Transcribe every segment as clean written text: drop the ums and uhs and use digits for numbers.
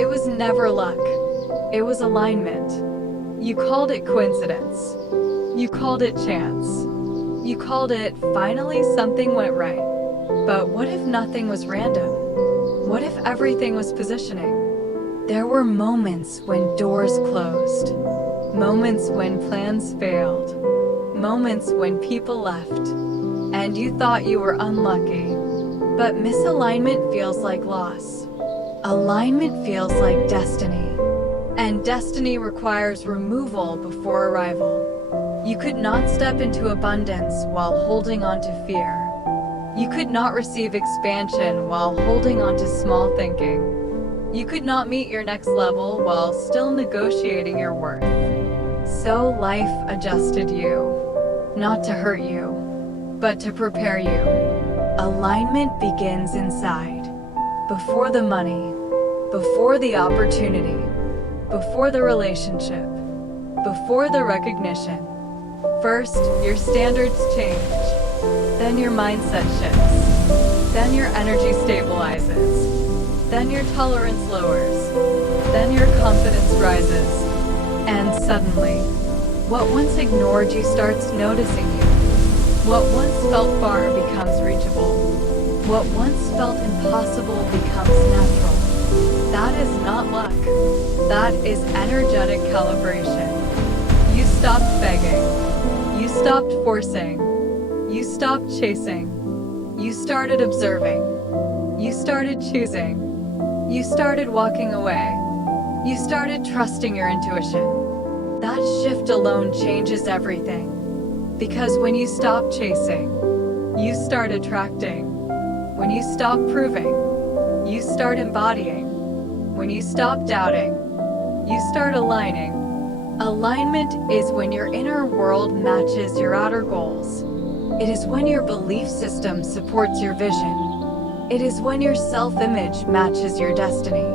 It was never luck. It was alignment. You called it coincidence. You called it chance. You called it finally something went right. But what if nothing was random? What if everything was positioning? There were moments when doors closed. Moments when plans failed. Moments when people left. And you thought you were unlucky. But misalignment feels like loss. Alignment feels like destiny. And destiny requires removal before arrival. You could not step into abundance while holding on to fear. You could not receive expansion while holding on to small thinking. You could not meet your next level while still negotiating your worth. So life adjusted you, not to hurt you, but to prepare you. Alignment begins inside, before the money, before the opportunity, before the relationship, before the recognition. First, your standards change. Then your mindset shifts. Then your energy stabilizes. Then your tolerance lowers. Then your confidence rises. And suddenly, what once ignored you starts noticing you. What once felt far becomes reachable. What once felt impossible becomes natural. That is not luck. That is energetic calibration. You stopped begging. You stopped forcing. You stopped chasing. You started observing. You started choosing. You started walking away. You started trusting your intuition. That shift alone changes everything. Because when you stop chasing, you start attracting. When you stop proving, you start embodying. When you stop doubting, you start aligning. Alignment is when your inner world matches your outer goals. It is when your belief system supports your vision. It is when your self-image matches your destiny.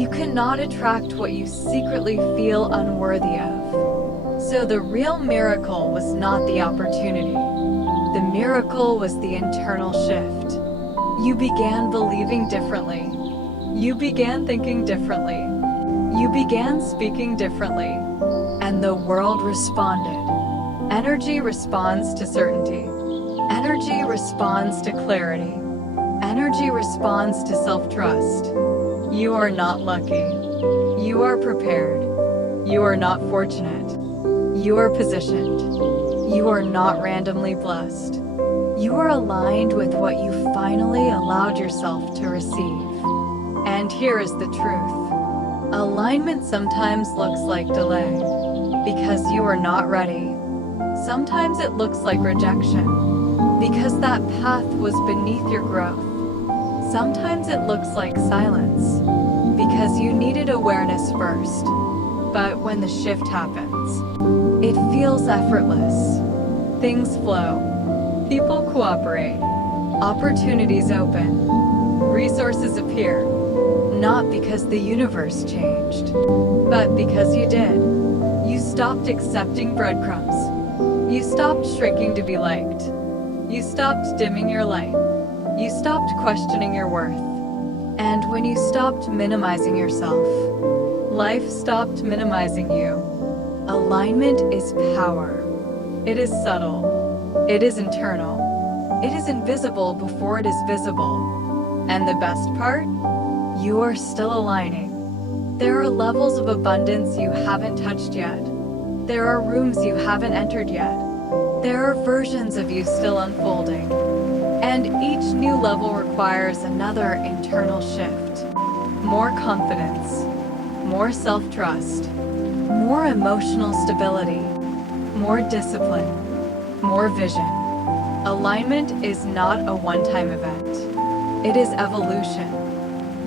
You cannot attract what you secretly feel unworthy of. So the real miracle was not the opportunity. The miracle was the internal shift. You began believing differently. You began thinking differently. You began speaking differently. And the world responded. Energy responds to certainty. Energy responds to clarity. Energy responds to self-trust. You are not lucky. You are prepared. You are not fortunate. You are positioned. You are not randomly blessed. You are aligned with what you finally allowed yourself to receive. And here is the truth. Alignment sometimes looks like delay, because you are not ready. Sometimes it looks like rejection, because that path was beneath your growth. Sometimes it looks like silence, because you needed awareness first. But when the shift happens, it feels effortless. Things flow. People cooperate. Opportunities open. Resources appear. Not because the universe changed, but because you did. You stopped accepting breadcrumbs. You stopped shrinking to be liked. You stopped dimming your light. You stopped questioning your worth. And when you stopped minimizing yourself, life stopped minimizing you. Alignment is power. It is subtle. It is internal. It is invisible before it is visible. And the best part? You are still aligning. There are levels of abundance you haven't touched yet. There are rooms you haven't entered yet. There are versions of you still unfolding. And each new level requires another internal shift. More confidence, more self-trust, more emotional stability, more discipline, more vision. Alignment is not a one-time event. It is evolution.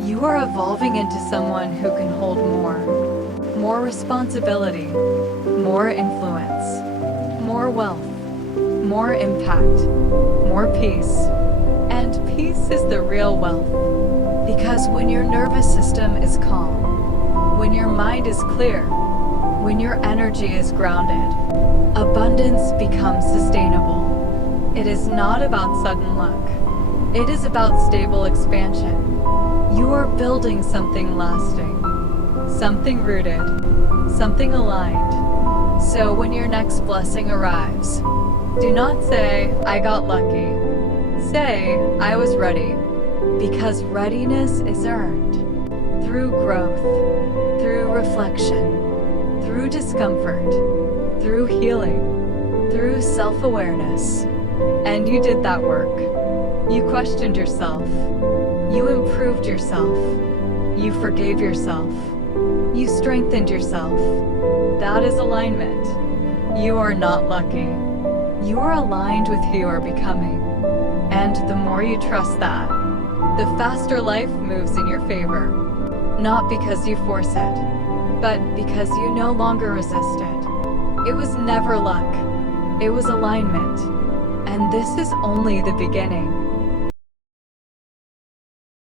You are evolving into someone who can hold more responsibility, more influence, more wealth, more impact, more peace. And peace is the real wealth. Because when your nervous system is calm, when your mind is clear, when your energy is grounded, abundance becomes sustainable. It is not about sudden luck. It is about stable expansion. You are building something lasting, something rooted, something aligned. So when your next blessing arrives, do not say, I got lucky. Say, I was ready. Because readiness is earned through growth, through reflection, through discomfort, through healing, through self-awareness. And you did that work. You questioned yourself. You improved yourself. You forgave yourself. You strengthened yourself. That is alignment. You are not lucky. You are aligned with who you are becoming. And the more you trust that, the faster life moves in your favor. Not because you force it, but because you no longer resist it. It was never luck. It was alignment. And this is only the beginning.